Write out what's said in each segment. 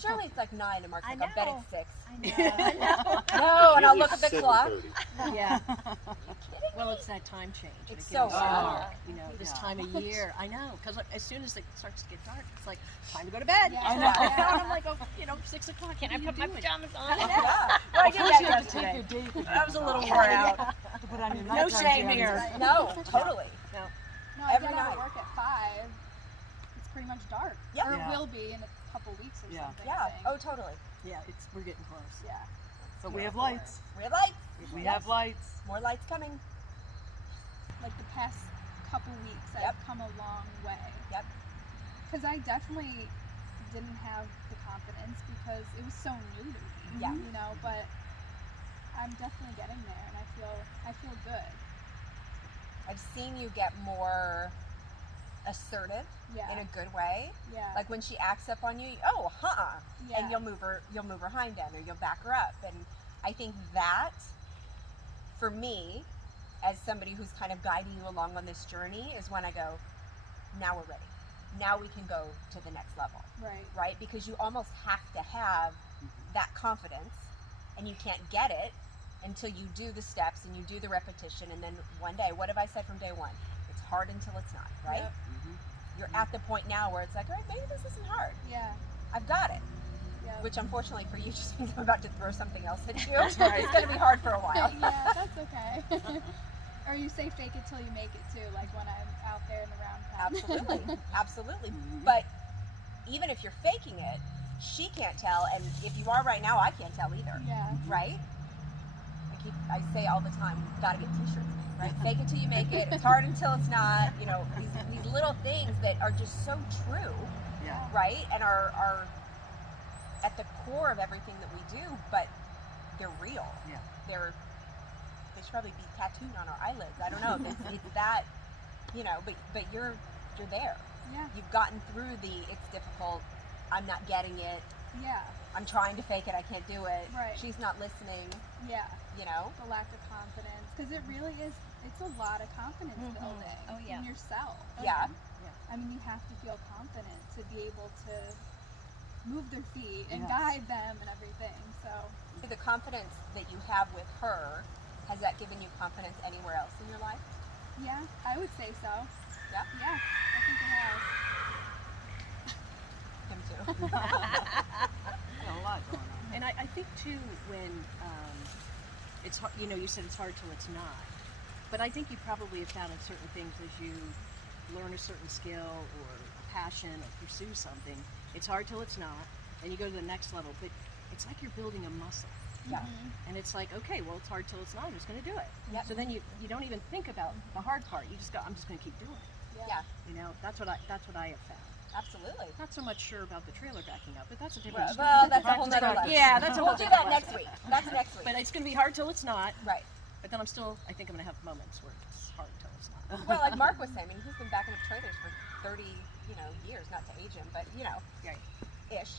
Surely it's like 9 and Mark's like, I bet it's 6. I know. No, and I'll look at the clock. Yeah. Are you kidding Well, me? it's that time change. It's It gets so hard. dark, you know, this time of year. I know, because as soon as it starts to get dark, it's like, time to go to bed. Yeah. I know. And I'm like, oh, 6 o'clock, can't I put my pajamas on? Yeah. Well, I First did that you have to yesterday. take your day. I was a little wore out. To put on your No nighttime shame jammies. here. No, totally. No. No, I Every get out night. of work at 5. It's pretty much dark. Yeah. Or it Yeah. will be in a couple weeks or Yeah. something. Yeah. I think. Oh, totally. Yeah, we're getting close. Yeah. But we have lights. We have lights. We Yes. have lights. More lights coming. Like the past couple weeks, Yep. I've come a long way. Yep. Because I definitely didn't have the confidence because it was so new to me. Yeah. You know, but I'm definitely getting there, and I feel good. I've seen you get more assertive Yeah. in a good way. Yeah. Like when she acts up on you, Yeah. and you'll move her hind end, or you'll back her up. And I think that, for me, as somebody who's kind of guiding you along on this journey, is when I go, now we're ready. Now we can go to the next level, Right. right? Because you almost have to have that confidence, and you can't get it until you do the steps and you do the repetition. And then one day, what have I said from day one? It's hard until it's not, right? Yep. You're at the point now where it's like, all right, maybe this isn't hard. Yeah. I've got it. Yeah. Which unfortunately for you just means I'm about to throw something else at you. right. It's going to be hard for a while. Yeah, that's okay. Or you say fake it till you make it too, like when I'm out there in the round pen. Absolutely. Absolutely. Mhm. But even if you're faking it, she can't tell. And if you are right now, I can't tell either. Yeah. Right? I say all the time, gotta get t-shirts made, right? Fake it till you make it. It's hard until it's not. You know, these little things that are just so true, Yeah. right? And are at the core of everything that we do, but they're real. Yeah. They should probably be tattooed on our eyelids. I don't know. It's that, you know, but you're there. Yeah. You've gotten through it's difficult. I'm not getting it. Yeah. I'm trying to fake it. I can't do it. Right. She's not listening. Yeah. You know. The lack of confidence, because it really is. It's a lot of confidence Mhm. building Oh, yeah. in yourself. Yeah. I mean, you have to feel confident to be able to move their feet and Yes. guide them and everything. So The confidence that you have with her, has that given you confidence anywhere else in your life? yeah, I would say so. Yeah? Yeah, I think it has. Him too. Got a lot going on. And I think too, when it's hard, you said it's hard till it's not. But I think you probably have found in certain things as you learn a certain skill or a passion or pursue something, it's hard till it's not. Then you go to the next level, but it's like you're building a muscle. Yeah. And it's like, okay, well, it's hard till it's not. I'm just going to do it. Yep. So then you don't even think about the hard part. You just go, I'm just going to keep doing it. Yeah, That's what I have found. absolutely. Not so much sure about the trailer backing up, but that's a different story. Well, that's a whole nother lesson. Yeah, that's a whole We'll do different that lesson. next week. That's next week. But it's going to be hard till it's not. Right. But then I think I'm going to have moments where it's hard till it's not. Well, like Mark was saying, I mean, he's been backing up trailers for 30, years, not to age him, but, Right. ish.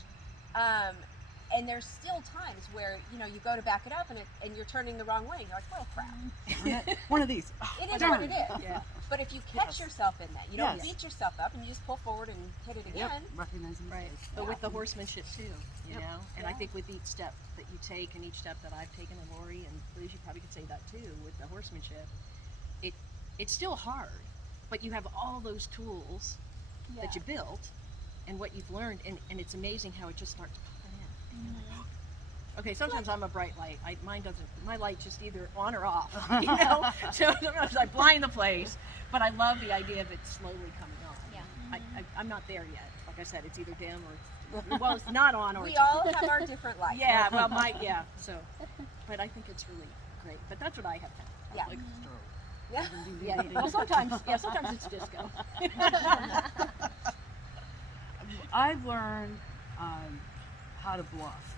And there's still times where, you go to back it up and you're turning the wrong way and you're like, well, crap. One of these. It is darn what it is. Yeah. But if you catch yourself in that, you don't Yes. beat yourself up and you just pull forward and hit it again. Recognizing Right. mistakes. But with the horsemanship too, you Yep. know? And I Yeah. think with each step that you take and each step that I've taken, and Lori and Liz, you probably could say that too, with the horsemanship, it's still hard, but you have all those tools Yeah. that you built and what you've learned, and it's amazing how it just starts popping in. And you're like, Mhm. okay, sometimes I'm a bright light. My light's just either on or off, So sometimes I blind the place, but I love the idea of it slowly coming on. Yeah. I'm not there yet. Like I said, it's either dim or it's not on or We it's on. all have our different lives. Yeah, well, so, but I think it's really great. But that's what I have found. I Yeah. like- Yeah. yeah. Well, sometimes it's disco. I've learned how to bluff.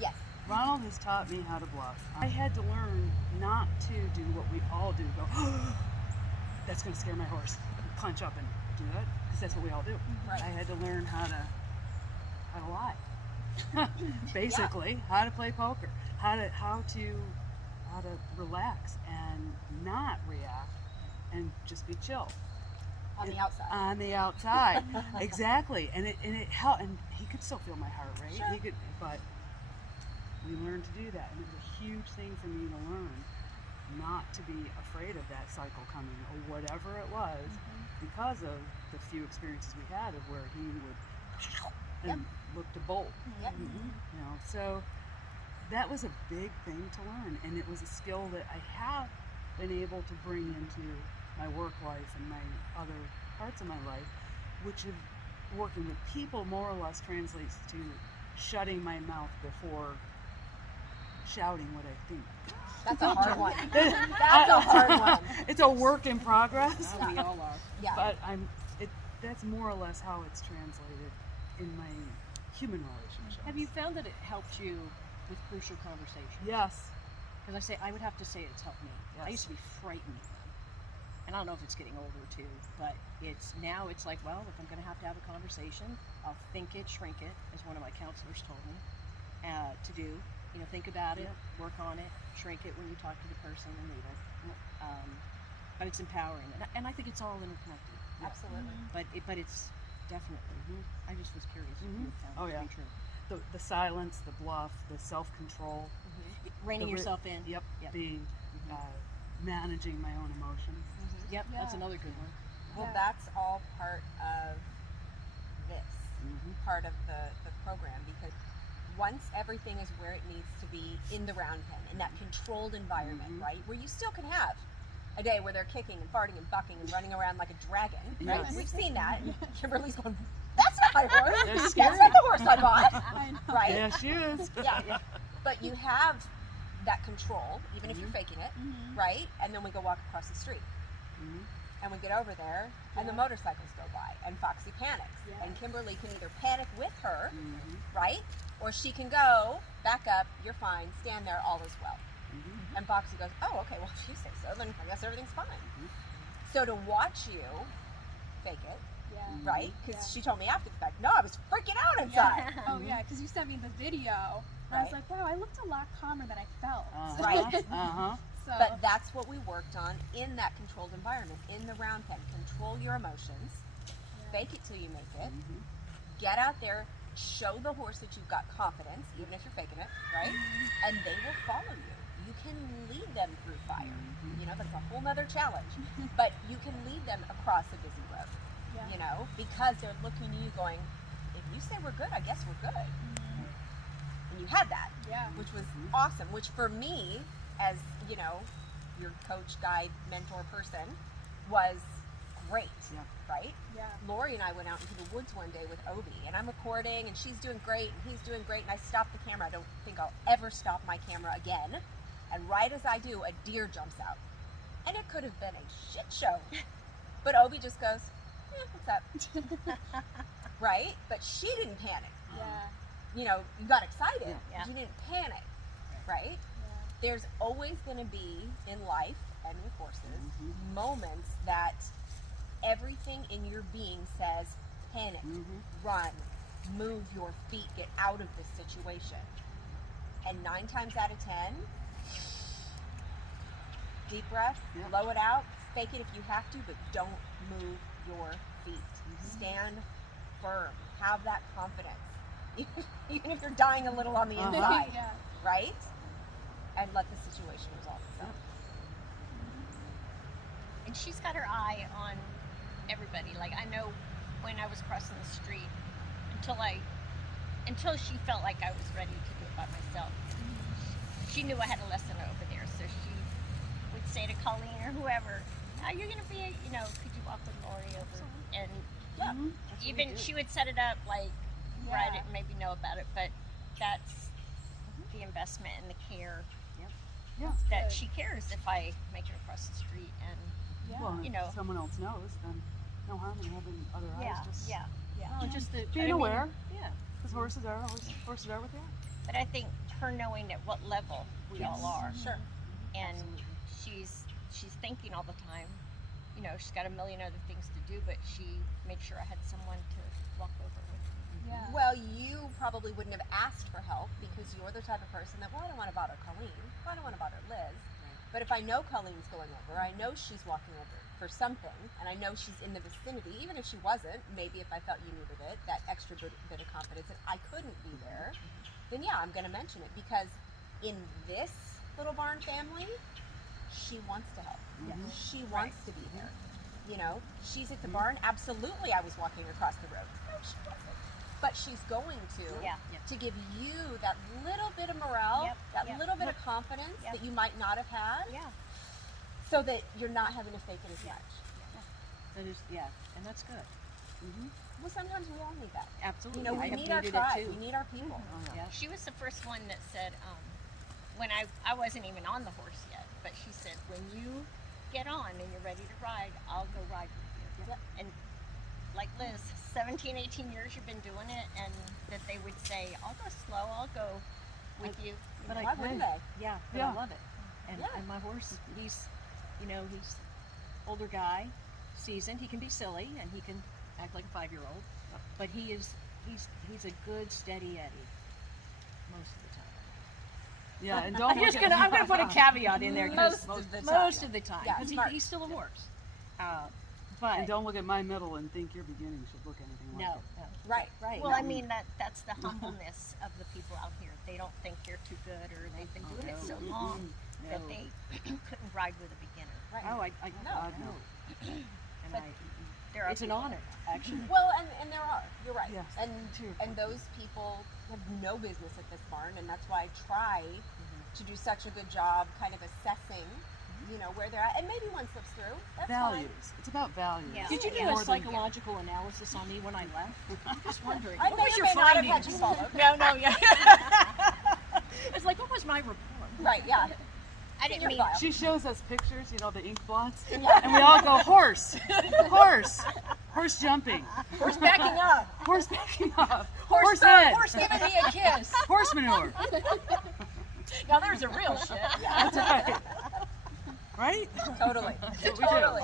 Yes. Ronald has taught me how to bluff. I had to learn not to do what we all do. Go, that's going to scare my horse. Punch up and do that, because that's what we all do. Right. I had to learn how to lie. Basically, how to play poker, how to relax and not react, and just be chill. On the outside. On the outside, exactly, and it helped, and he could still feel my heart rate. Sure. He could, but we learned to do that, and it was a huge thing for me to learn, not to be afraid of that cycle coming or whatever it was, because of the few experiences we had of where he would and look to bolt. Yep. You know, so that was a big thing to learn, and it was a skill that I have been able to bring into my work life and my other parts of my life, which of working with people more or less translates to shutting my mouth before shouting what I think. That's a hard one. That's a hard one. It's a work in progress, Oh, we all are. Yeah. but that's more or less how it's translated in my human relationships. Have you found that it helps you with crucial conversations? Yes. Because I would have to say it's helped me. I Yes. used to be frightened of them. And I don't know if it's getting older too, but now it's like, well, if I'm going to have a conversation, I'll think it, shrink it, as one of my counselors told me to do. You know, think about it, work on it, shrink it when you talk to the person and leave it. But it's empowering, and I think it's all interconnected. Absolutely. But it's definitely. I just was curious if you found Oh, it yeah. to be true. The silence, the bluff, the self-control. Reining The re- yourself in. Yep. Yep. Being managing my own emotions. Yep, that's Yeah. another good one. Well, Yeah. that's all part of this, part of the program, because once everything is where it needs to be in the round pen, in that controlled environment, right, where you still can have a day where they're kicking and farting and bucking and running around like a dragon, right? Yes. We've seen that. Kimberly's going, that's not my horse. They're That's scary. not the horse I bought, I know. right? Yeah, she is. Yeah. But you have that control, even if you're faking it, right? And then we go walk across the street. And we get over there, and the motorcycles go by, and Foxy panics. Yeah. And Kimberly can either panic with her, right? Or she can go, back up, you're fine, stand there, all is well. And Foxy goes, oh, okay, well, if you say so, then I guess everything's fine. So to watch you fake it, Yeah. right? Because Yeah. she told me after the fact, no, I was freaking out inside. Oh yeah, because you sent me the video. And I was Right. like, wow, I looked a lot calmer than I felt. Right. So, But that's what we worked on in that controlled environment, in the round pen. Control your emotions, fake it till you make it, get out there, show the horse that you've got confidence, even if you're faking it, right? And they will follow you. You can lead them through fire. You know, that's a whole nother challenge. But you can lead them across a busy road, yeah. you know, because they're looking at you going, if you say we're good, I guess we're good. And you had that, Yeah. which was awesome, which for me, as, you know, your coach, guide, mentor person, was great, right? Yeah. Lori and I went out into the woods one day with Obi, and I'm recording, and she's doing great, and he's doing great, and I stopped the camera. I don't think I'll ever stop my camera again. And right as I do, a deer jumps out. And it could have been a shit show. But Obi just goes, what's up? Right? But she didn't panic. Yeah. You know, you got excited, Yeah. but you didn't panic, right? Yeah. There's always going to be in life and with horses moments that everything in your being says panic, run, move your feet, get out of this situation. And 9 times out of 10, deep breath, blow it out, fake it if you have to, but don't move your feet. Stand firm, have that confidence. Even if you're dying a little on the inside, Yeah. right? And let the situation resolve itself. And she's got her eye on everybody. Like, I know when I was crossing the street, until she felt like I was ready to do it by myself. She knew I had a lesson over there, so she would say to Colleen or whoever, "Now you're gonna be, could you walk with Lori over?" And even she would set it up, like, where I didn't maybe know about it, but that's the investment and the care that she cares if I make it across the street. And Yeah. Well, You know. if someone else knows, then no harm in having other eyes. Just Just the being aware. Yeah. Because horses are what they are. But I think her knowing at what level we all are, Sure. and she's thinking all the time. She's got a million other things to do, but she made sure I had someone to walk over with. Yeah. Well, you probably wouldn't have asked for help because you're the type of person that, well, I don't want to bother Colleen. Well, I don't want to bother Liz. But if I know Colleen's going over, I know she's walking over for something, and I know she's in the vicinity, even if she wasn't, maybe if I felt you needed it, that extra bit of confidence, and I couldn't be there, then yeah, I'm going to mention it, because in this little barn family, she wants to help. She wants to be there. You know, she's at the barn. Absolutely, I was walking across the road. No, she wasn't. But she's going to give you that little bit of morale, that little bit of confidence that you might not have had, so that you're not having to fake it as much. That is, and that's good. Well, sometimes we all need that. Absolutely. You know, we I have need our needed tribe. it too. We need our people. She was the first one that said, when I wasn't even on the horse yet, but she said, when you get on and you're ready to ride, I'll go ride with you. And like Liz, 17, 18 years you've been doing it, and that they would say, I'll go slow, I'll go with you. But Why wouldn't they? But I love it. And my horse, he's older guy, seasoned. He can be silly and he can act like a 5-year-old, but he's a good steady Eddie most of the time. Yeah, and don't I'm gonna put a caveat in there because Most of the time. because Smart. he's still a horse. But and don't look at my middle and think your beginning should look anything like it. Right. Well, I mean, that's the humbleness of the people out here. They don't think you're too good, or they've been doing it so long that they couldn't ride with a beginner. Right. Oh, I God, no. And But there are it's an people honor, actually. Well, and there are. You're right. Yes. And those people have no business at this barn, and that's why I try to do such a good job kind of assessing, you know, where they're at, and maybe one slips through. That's Values. fine. It's about values. Yeah. Did you do More a than- psychological analysis on me when I left? I'm just wondering. I What may was or your may not have findings? had you followed. No. It's like, what was my report? Right. Yeah. I didn't Your mean file. She shows us pictures, you know, the ink blots, and we all go horse, horse jumping, Horse backing up. horse backing up, horse head, Horse giving me a kiss. horse manure. Now there's a real shit. That's right. Right? Totally. That's what we do. Totally.